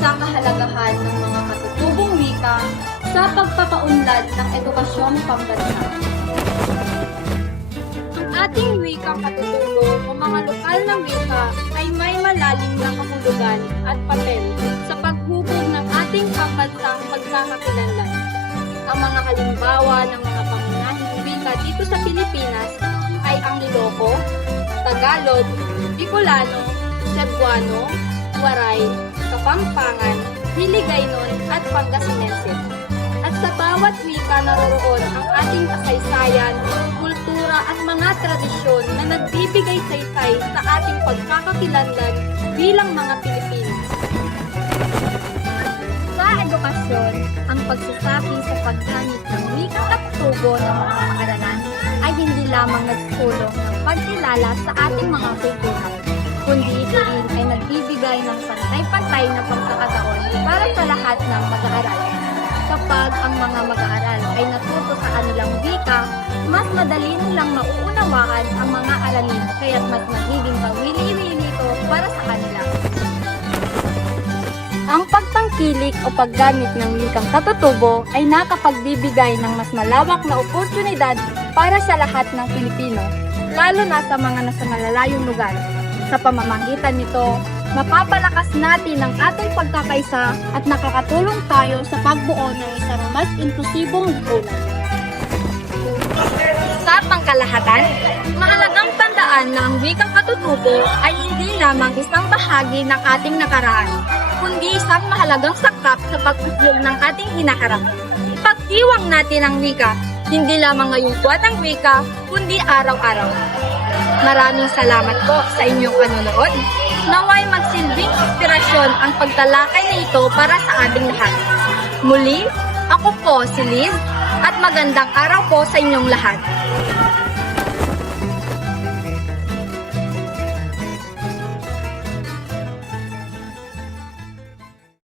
sa kahalagahan ng mga katutubong wika sa pagpapaunlad ng edukasyong pambansa. Ang ating wikang katutubo o mga lokal na wika ay may malalim na kahulugan at papel sa paghubog ng ating pambansang pagkakakilanlan. Ang mga halimbawa ng mga pangunahing wika dito sa Pilipinas ay ang Iloco, Tagalog, Bicolano, Cebuano, Waray, Kapampangan, Hiligaynon at Pangasinense. At sa bawat wika naroroon ang ating kasaysayan, kultura at mga tradisyon na nagbibigay saysay sa ating pagkakakilanlan bilang mga Pilipino. Sa edukasyon, ang pagsasaki sa paggamit ng wikang katutubo ng mga paaralan ay hindi lamang nagtulong ng pagkilala sa ating mga kultura, kundi ito rin ay nagbibigay ng pantay-pantay na pagkakataon para sa lahat ng mag-aaral. Kapag ang mga mag-aaral ay natuto sa kanilang wika, mas madali nilang mauunawaan ang mga aralin kaya't mas magiging kawili-wili ito para sa kanila. Ang pagtangkilik o paggamit ng wikang katutubo ay nakapagbibigay ng mas malawak na oportunidad para sa lahat ng Pilipino, lalo na sa mga nasa malalayong lugar. Sa pamamagitan nito, mapapalakas natin ang ating pagkakaisa at nakakatulong tayo sa pagbuo ng isang mas inklusibong lipunan. Sa pangkalahatan, mahalagang tandaan na ang wikang katutubo ay hindi lamang isang bahagi ng ating nakaraan, kundi isang mahalagang sakap sa pagtutulog ng ating hinaharap. Ipagdiwang natin ang wika, hindi lamang ngayong buwan ng wika, kundi araw-araw. Maraming salamat po sa inyong panonood. Naway magsilbing inspirasyon ang pagtalakay na ito para sa ating lahat. Muli, ako po si Liz at magandang araw po sa inyong lahat.